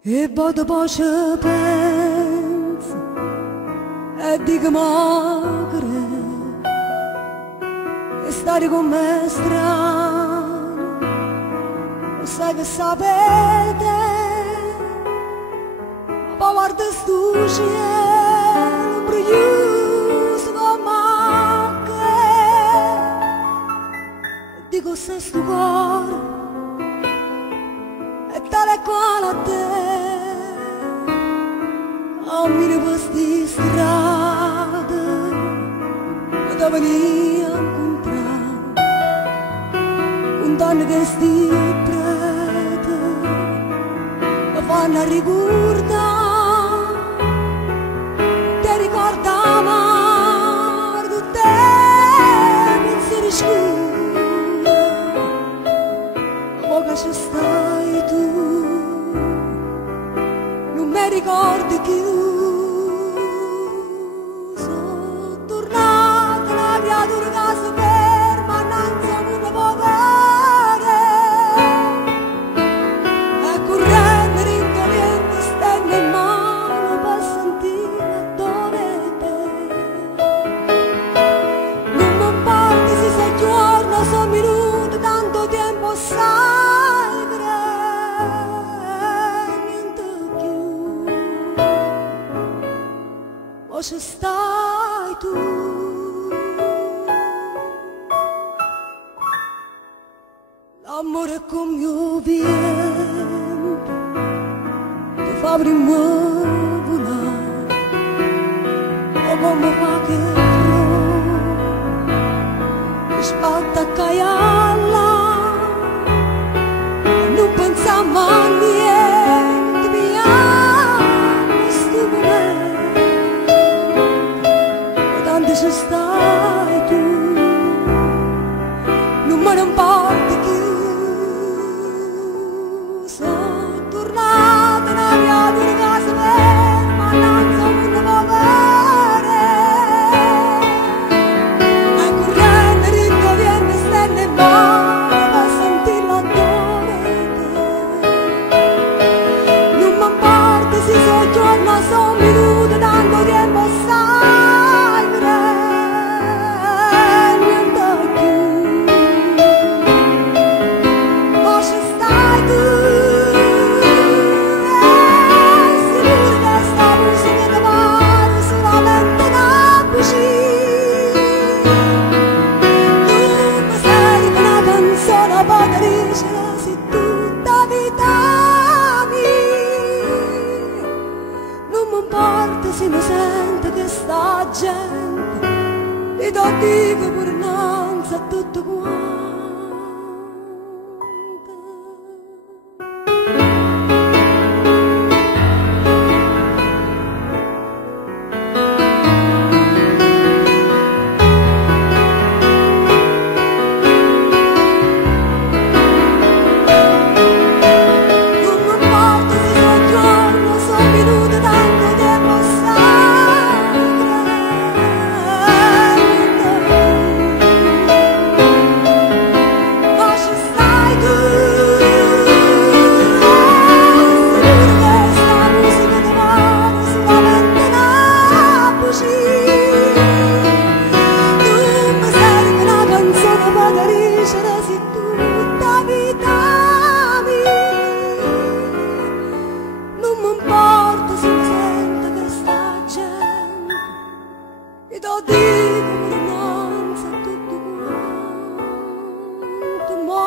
E poi dopo ci penso e dico magre che stare con me è strano, lo sai che sapete, ma poi guarda sto cielo brillioso come anche e dico se sto cuore è tale quale a te. Cammino per sti strade da venire a incontrare un donne che sti prete mi fanno ricordare, ti ricorda amare tutte pensieri scuri, ma che ci stai tu non mi ricordi più. Sono tornata alla creatura che si ferma innanzi a un povere e correndo rincoviendo stelle in mano per sentire dove te. Non mi importa se sei giorno, sono minuti, tanto tempo sai niente più. O ci stai tu, l'amore è come il vento, ti fa prima volare, o come fa che ti spatta a cagliarla, e non pensiamo a niente, piano sto momento. Ci stai tu, non me ne importa più. Sono tornata nella mia casa ferma innanzi a un povere e correndo rincoviendo stelle in mano per sentire l'odore te. Non mi importa se sono giorno o sono minuti, tanto tempo sai. Se mi sente che sta gente e ti dico pure innanzi a tutto quanto. E ti dico innanzi a tutto quanto, ma